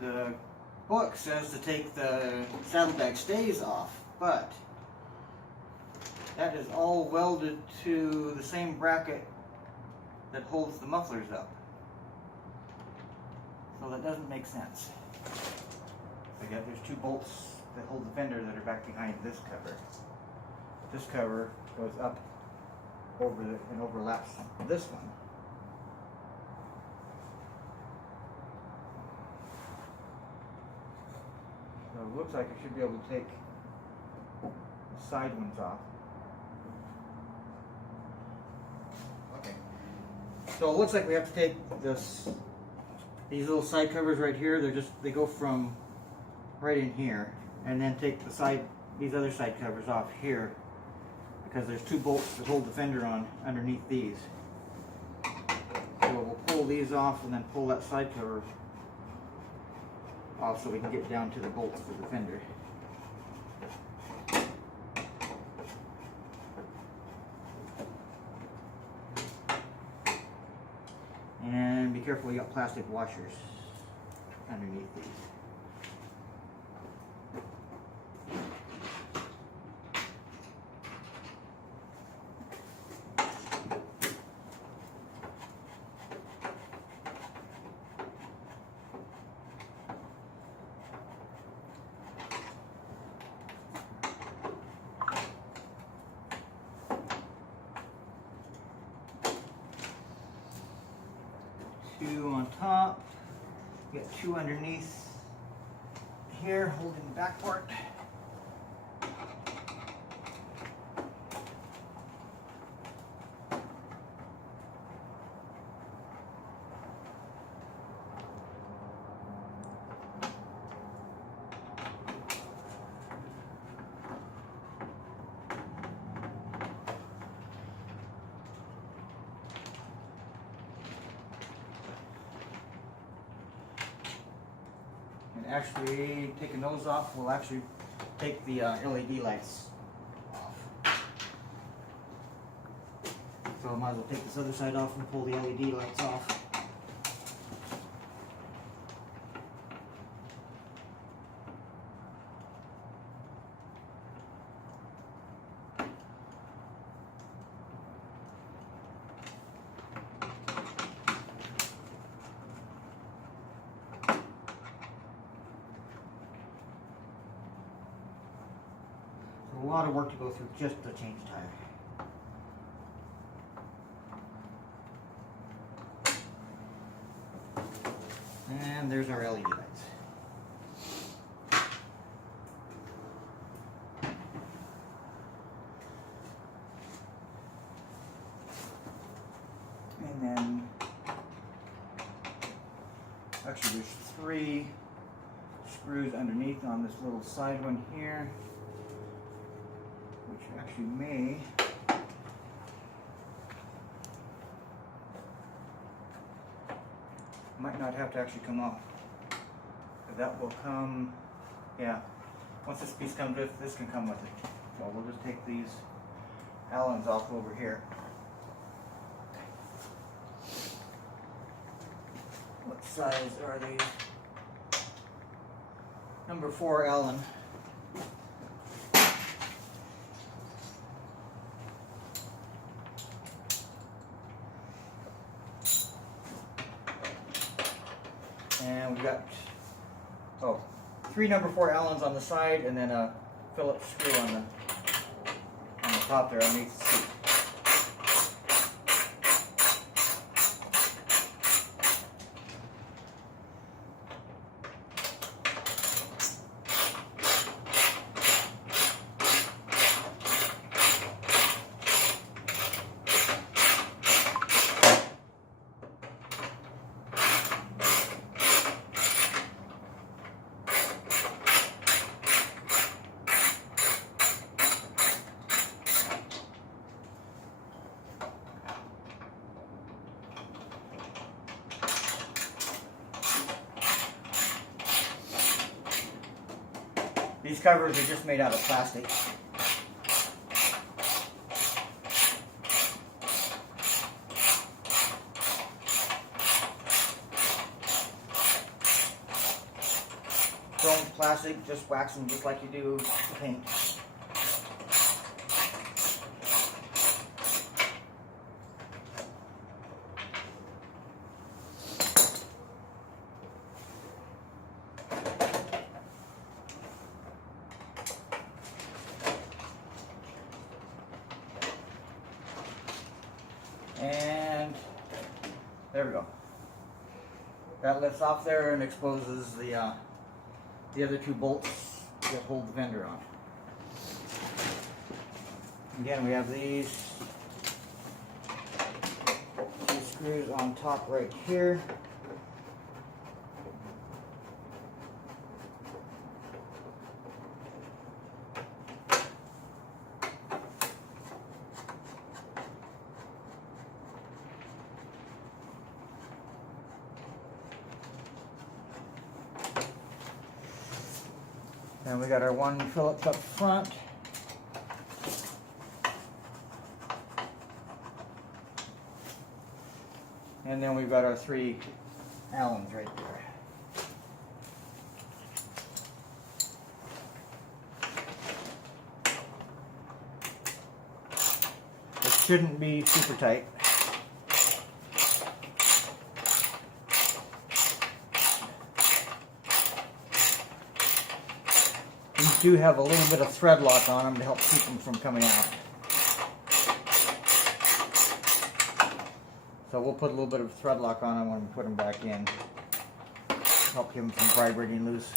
The book says to take the saddlebag stays off, but that is all welded to the same bracket that holds the mufflers up. So that doesn't make sense. Again, there's two bolts that hold the fender that are back behind this cover. This cover goes up over and overlaps this one. So it looks like I should be able to take the side ones off. Okay. So it looks like we have to take these little side covers right here. They go from right in here, and then take these other side covers off here, because there's two bolts that hold the fender on underneath these. So we'll pull these off and then pull that side cover off so we can get down to the bolts for the fender. And be careful, you got plastic washers underneath these. Two on top, we got two underneath here holding the back part. Actually, taking those off will actually take the LED lights off. So I might as well take this other side off and pull the LED lights off. A lot of work to go through just to change tire. And there's our LED lights. And then, actually there's 3 screws underneath on this little side one here, which actually might not have to actually come off. But that will come, yeah. Once this piece comes with, this can come with it. So we'll just take these Allens off over here. What size are these? Number 4 Allen. And we've got 3 number 4 Allens on the side, and then a Phillips screw on the top there underneath the seat. These covers are just made out of plastic. chrome plastic, just wax them just like you do paint. And there we go. That lifts off there and exposes the other two bolts that hold the fender on. Again, we have these two screws on top right here. And we got our one Phillips up front. And then we've got our 3 Allens right there. It shouldn't be super tight. These do have a little bit of thread lock on them to help keep them from coming out. So we'll put a little bit of thread lock on them when we put them back in. Help keep them from vibrating loose.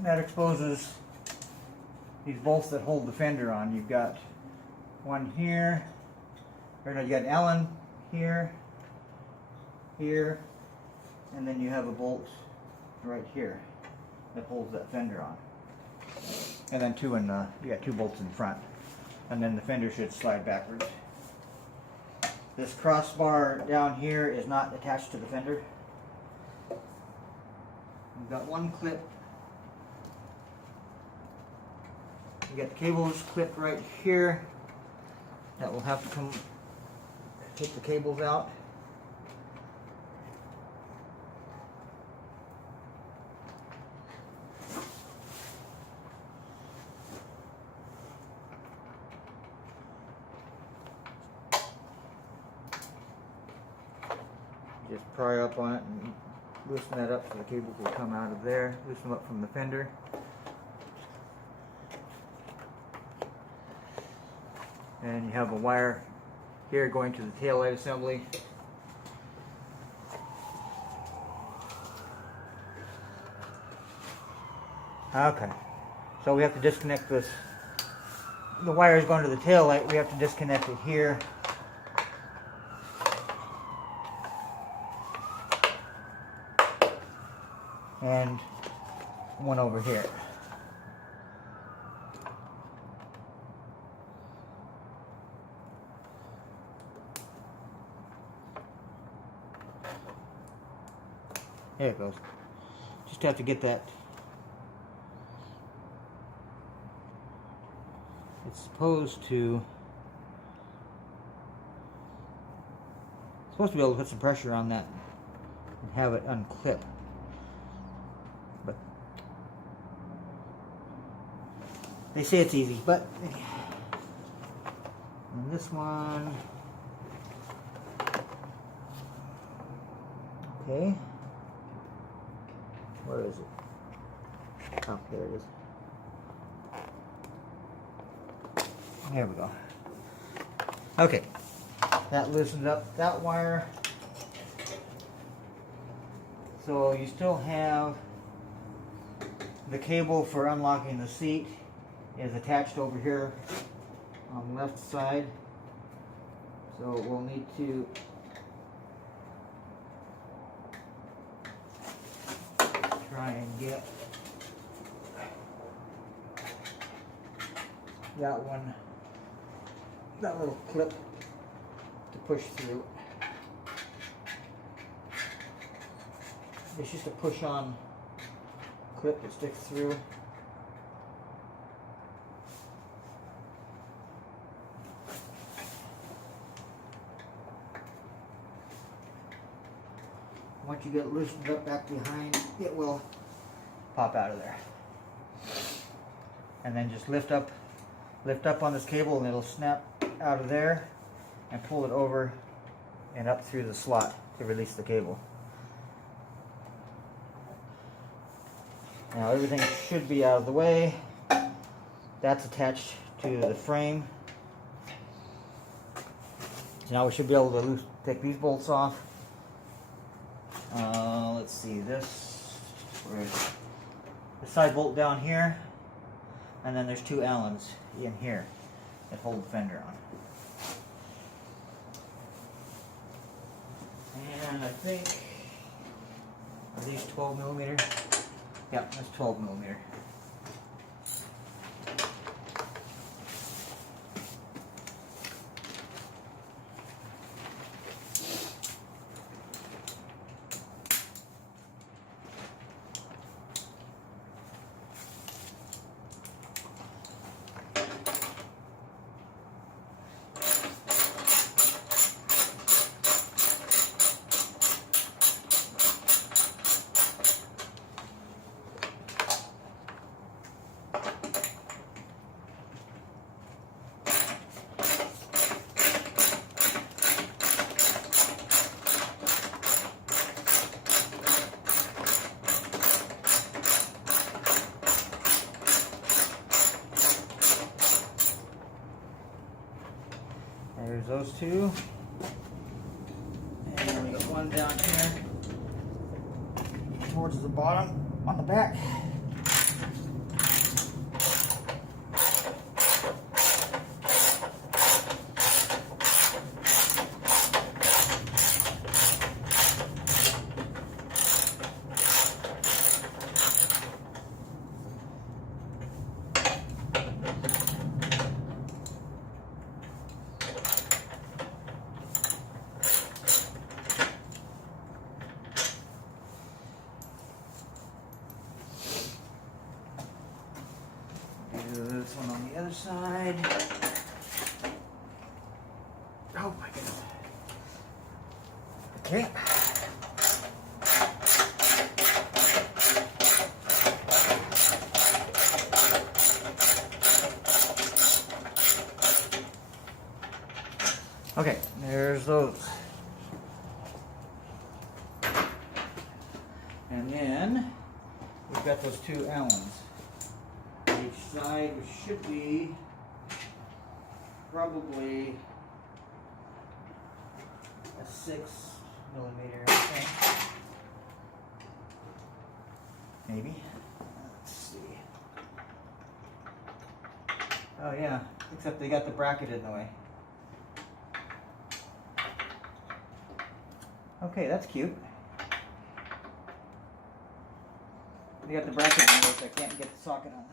That exposes these bolts that hold the fender on. You've got one here, or no, you got an Allen here, here, and then you have a bolt right here that holds that fender on. And then you got 2 bolts in front, and then the fender should slide backwards. This crossbar down here is not attached to the fender. We've got one clip. You got the cables clipped right here. That will have to take the cables out. Just pry up on it and loosen that up so the cables will come out of there. Loosen them up from the fender. And you have a wire here going to the taillight assembly. Okay, so we have to disconnect this. The wire is going to the taillight. We have to disconnect it here. And one over here. There it goes. Just have to get that. It's supposed to be able to put some pressure on that and have it unclip. But they say it's easy, but and this one, okay. Where is it? Oh, there it is. There we go. Okay, that loosened up that wire. So you still have the cable for unlocking the seat is attached over here on the left side. So we'll need to try and get that one, that little clip to push through. It's just a push-on clip that sticks through. Once you get it loosened up back behind, it will pop out of there. And then just lift up on this cable and it'll snap out of there and pull it over and up through the slot to release the cable. Now everything should be out of the way. That's attached to the frame. So now we should be able to take these bolts off. Let's see, this, the side bolt down here, and then there's two Allens in here that hold the fender on. And I think, are these 12 millimeter? Yeah, that's 12 millimeter. There's those two. And we got one down here towards the bottom on the back. This one on the other side. Oh my goodness. Okay. Okay, there's those. And then we've got those two Allens. Each side, which should be probably a 6 millimeter, I think. Maybe. Let's see. Oh yeah, except they got the bracket in the way. Okay, that's cute. They got the bracket in the way, so I can't get the socket on there.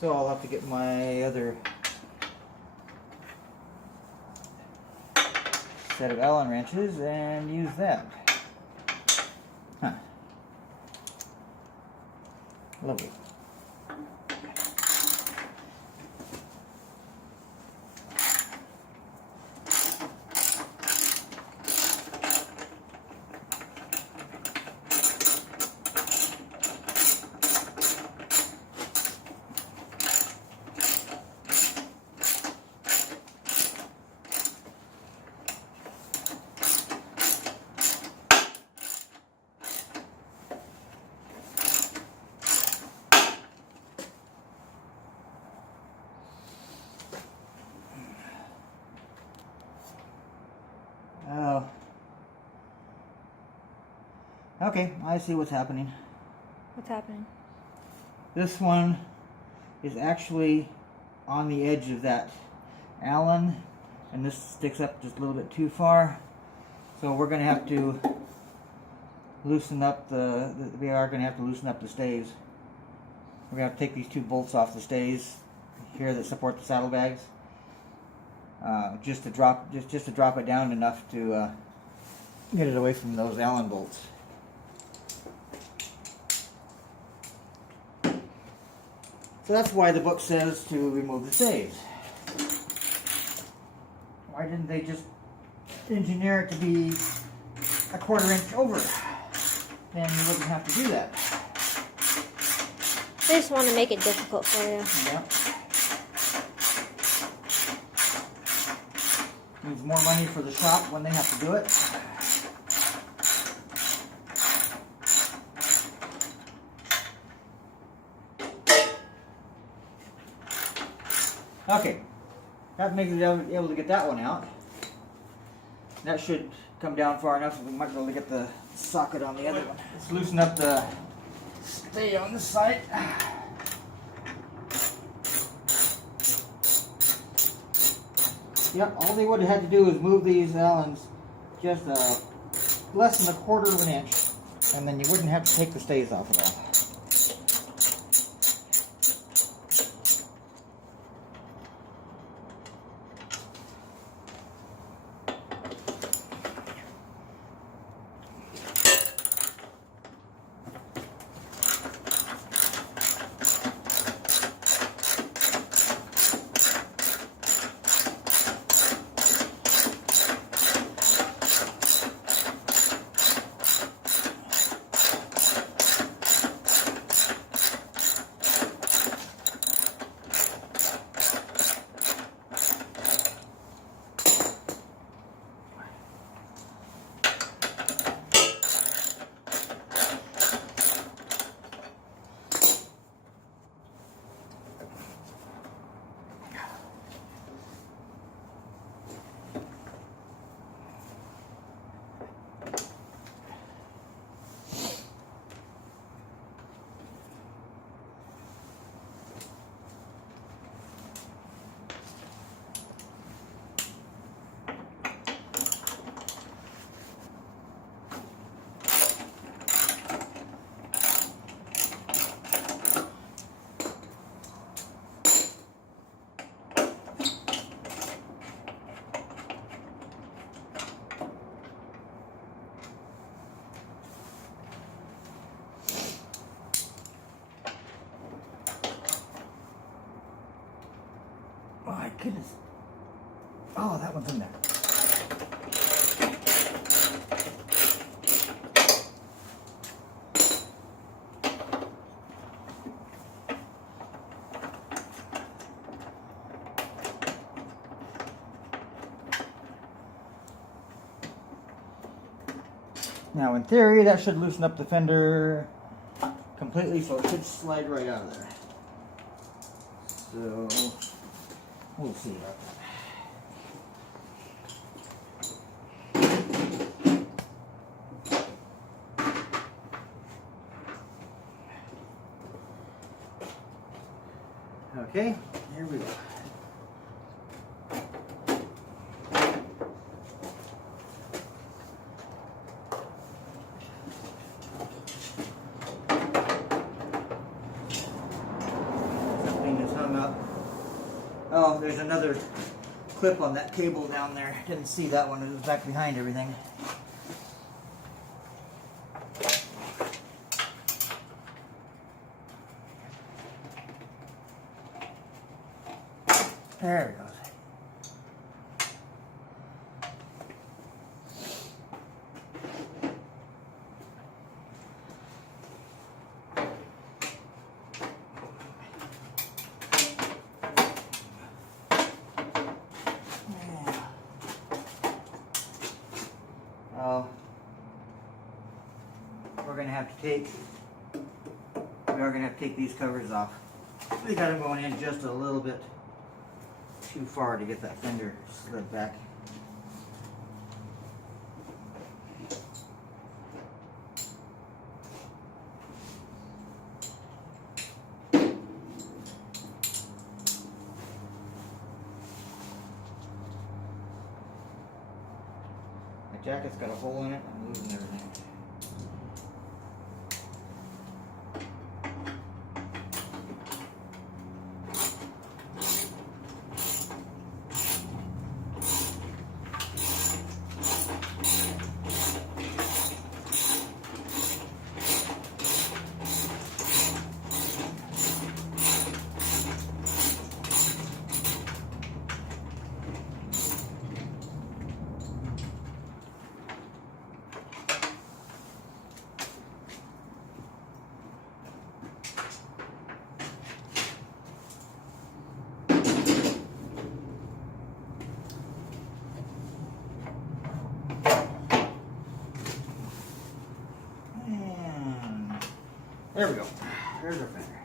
So I'll have to get my other set of Allen wrenches and use them. Huh. Lovely. Okay, I see what's happening. What's happening? This one is actually on the edge of that Allen, and this sticks up just a little bit too far. So we're going to have to loosen up we are going to have to loosen up the stays. We're going to have to take these two bolts off the stays here that support the saddlebags, just to drop it down enough to get it away from those Allen bolts. So that's why the book says to remove the stays. Why didn't they just engineer it to be a 1/4 inch over? Then you wouldn't have to do that. They just want to make it difficult for you. Yep. Means more money for the shop when they have to do it. Okay, that makes it able to get that one out. That should come down far enough so we might be able to get the socket on the other one. Let's loosen up the stay on this side. Yep, all they would have had to do is move these Allens just less than 1/4 inch, and then you wouldn't have to take the stays off at all. Oh my goodness. Oh, that one's in there. Now in theory that should loosen up the fender completely, so it should slide right out of there. So we'll see about that. Okay, here we go. Something is hung up. Oh, there's another clip on that cable down there. Didn't see that one. It was back behind everything. There it goes. We are going to have to take these covers off. We got them going in just a little bit too far to get that fender slid back. jacket's got a hole in it. I'm losing everything. And there we go. There's our Fender.